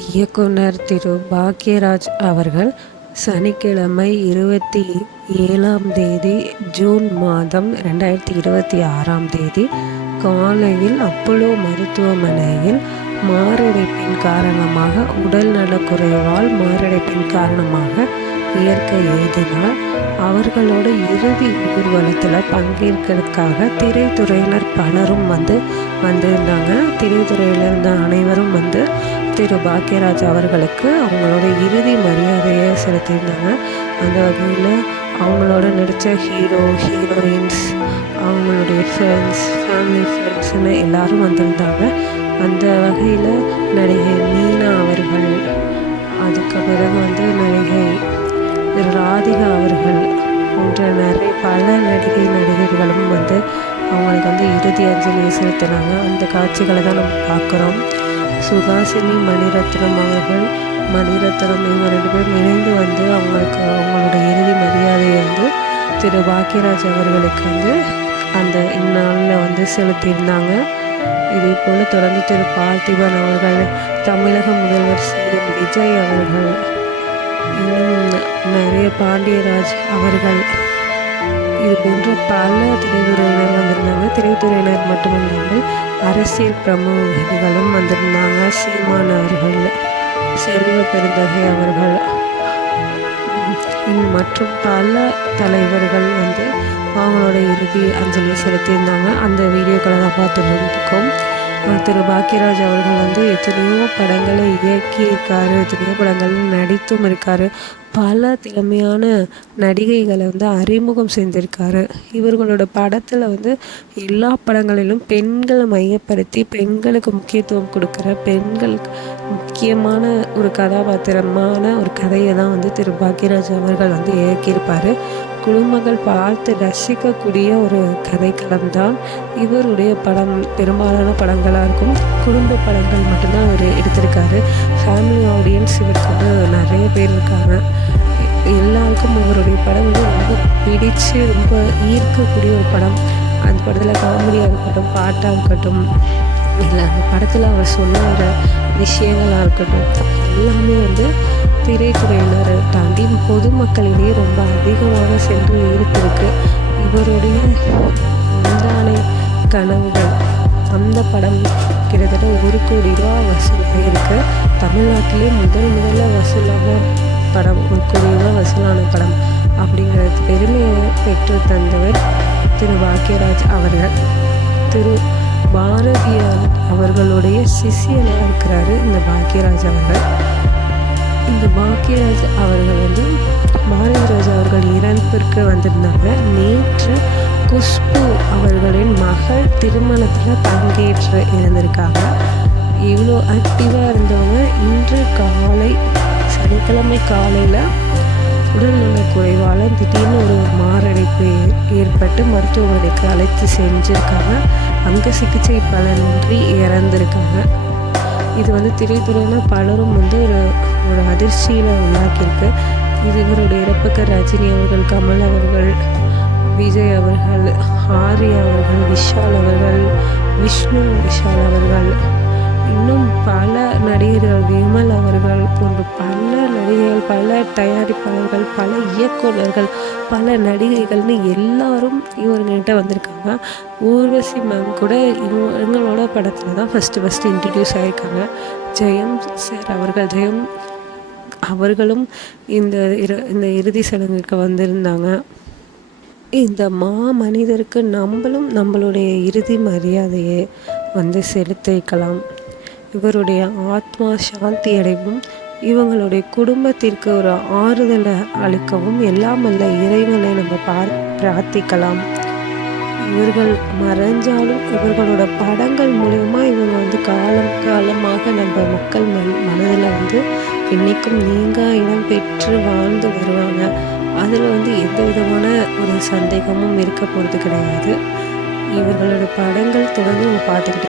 இயக்குனர் திரு பாக்யராஜ் அவர்கள் சனிக்கிழமை 27 ஜூன் மாதம் 2026 காலையில் அப்போலோ மருத்துவமனையில் மாரடைப்பின் காரணமாக உடல் நலக்குறைவால் மாரடைப்பின் காரணமாக இயற்கை எய்தினார். அவர்களோட இறுதி ஊர்வலத்தில் பங்கேற்கிறதுக்காக திரைத்துறையினர் பலரும் வந்திருந்தாங்க. திரைத்துறையில் இருந்த அனைவரும் திரு பாக்யராஜ் அவர்களுக்கு அவங்களோட இறுதி மரியாதையை செலுத்தியிருந்தாங்க. அந்த வகையில் அவங்களோட நடித்த ஹீரோயின்ஸ், அவங்களுடைய ஃபேமிலி ஃப்ரெண்ட்ஸுன்னு எல்லாரும் வந்திருந்தாங்க. அந்த வகையில் நடிகை மீனா அவர்கள், அதுக்கு பிறகு நடிகை ராதிகா அவர்கள் போன்ற பல நடிகர்களும் அவங்களுக்கு இறுதி அஞ்சலியை செலுத்தினாங்க. அந்த காட்சிகளை தான் நம்ம பார்க்குறோம். சுஹாசினி, மணிரத்னம் இவங்க 2 பேரும் இணைந்து அவங்களோட இறுதி மரியாதையை திரு பாக்யராஜ் அவர்களுக்கு அந்த இந்நாளில் செலுத்தியிருந்தாங்க. இதே போல் தொடர்ந்து திரு பார்த்திபன் அவர்கள், தமிழக முதல்வர் CM விஜய் அவர்கள், இன்னும் நிறைய பாண்டியராஜ் அவர்கள், இது போன்ற பல திரைத்துறையினர் வந்திருந்தாங்க. திரைத்துறையினர் மட்டுமில்லாமல் அரசியல் பிரமுகர்களும் வந்திருந்தாங்க. சீமான் அவர்கள், செல்வ பெருந்தகை அவர்கள் மற்றும் பல தலைவர்கள் அவங்களோட இறுதி அஞ்சலி செலுத்தியிருந்தாங்க. அந்த வீடியோக்களை தான் பார்த்துருக்கோம். திரு பாக்யராஜ் அவர்கள் எத்தனையோ படங்களை இயக்கியிருக்காரு, எத்தனையோ படங்களில் நடித்தும் இருக்கார். பல திறமையான நடிகைகளை அறிமுகம் செஞ்சுருக்காரு. இவர்களோட படத்தில் எல்லா படங்களிலும் பெண்களை மையப்படுத்தி பெண்களுக்கு முக்கியத்துவம் கொடுக்குற, பெண்களுக்கு முக்கியமான ஒரு கதாபாத்திரமான ஒரு கதையை தான் திரு பாக்யராஜ் அவர்கள் இயக்கியிருப்பார். குடும்பங்கள் பார்த்து ரசிக்கக்கூடிய ஒரு கதைக்களம் தான் இவருடைய படம். பெரும்பாலான படங்களாக இருக்கும், குடும்ப படங்கள் மட்டும்தான் அவர் எடுத்திருக்காரு. ஃபேமிலி ஆடியன்ஸ் இவருக்கு நிறைய பேர் இருக்காங்க. எல்லாருக்கும் இவருடைய படம் ரொம்ப பிடிச்சு ரொம்ப ஈர்க்கக்கூடிய ஒரு படம். அந்த படத்தில் காமெடியாக இருக்கட்டும், பாட்டாக இருக்கட்டும், இல்லை அந்த படத்தில் அவர் சொல்ல வர விஷயங்களாக இருக்கட்டும், எல்லாமே திரைத்துறையினரை தாண்டி பொதுமக்களிடையே ரொம்ப அதிகமாக சென்று ஈர்த்திருக்கு. இவருடைய முந்தானை கனவுகள் அந்த படம் கிட்டத்தட்ட 1 கோடி ரூபா வசூலாகிருக்கு. தமிழ்நாட்டிலே முதல்ல வசூலான படம், 1 கோடி ரூபா வசூலான படம் அப்படிங்கிறது பெருமையை பெற்று தந்தவர் திரு பாக்யராஜ் அவர்கள். திரு பாரதியார் அவர்களுடைய சிஷியனாக இருக்கிறாரு இந்த பாக்யராஜ் அவர்கள். இந்த பாக்யராஜ் அவர்கள் பாரதிராஜ் அவர்கள் இறப்பிற்கு வந்திருந்தாங்க. நேற்று குஷ்பு அவர்களின் மகள் திருமணத்தில் பங்கேற்று இருந்திருக்காங்க. இவ்வளோ ஆக்டிவாக இருந்தவங்க இன்று காலை சனிக்கிழமை காலையில் உடல்நலக் குறைவால் திடீர்னு ஒரு மாரடைப்பு ஏற்பட்டு மருத்துவமனைக்கு அழைத்து செஞ்சுருக்காங்க. அங்கே சிகிச்சை பலனின்றி இறந்துருக்காங்க. இது திரைத்துறையில் பலரும் ஒரு அதிர்ச்சியில் உள்ளாக்கியிருக்கு. இது இவருடைய இறப்புக்கு ரஜினி அவர்கள், கமல் அவர்கள், விஜய் அவர்கள், ஆர்யா அவர்கள், விஷால் அவர்கள், விஷால் அவர்கள், இன்னும் பல நடிகர்கள், விமல் அவர்கள் போன்ற பல நடிகைகள், பல தயாரிப்பாளர்கள், பல இயக்குநர்கள், பல நடிகைகள்னு எல்லாரும் இவர்கிட்ட வந்திருக்காங்க. ஊர்வசி மேம் கூட இவங்களோட படத்தில் தான் ஃபஸ்ட்டு இன்ட்ரடியூஸ் ஆகியிருக்காங்க. ஜெயம் அவர்களும் இந்த இறுதி சடங்குக்கு வந்திருந்தாங்க. இந்த மனிதருக்கு நம்மளுடைய இறுதி மரியாதையை செலுத்திக்கலாம். இவருடைய ஆத்மா சாந்தி அடைவும், இவங்களுடைய குடும்பத்திற்கு ஒரு ஆறுதலை அளிக்கவும் எல்லாம் வல்ல இறைவனை நம்ம பிரார்த்திக்கலாம். இவர்கள் மறைஞ்சாலும் இவர்களோட படங்கள் மூலமா இவங்க காலமாக நம்ம மக்கள் மனதில் என்றைக்கும் நீங்கா இடம் பெற்று வாழ்ந்து வருவாங்க. அதில் எந்த விதமான ஒரு சந்தேகமும் இருக்க போகிறது கிடையாது. இவர்களோட படங்கள் தொடர்ந்து நம்ம பார்த்துக்கிட்டு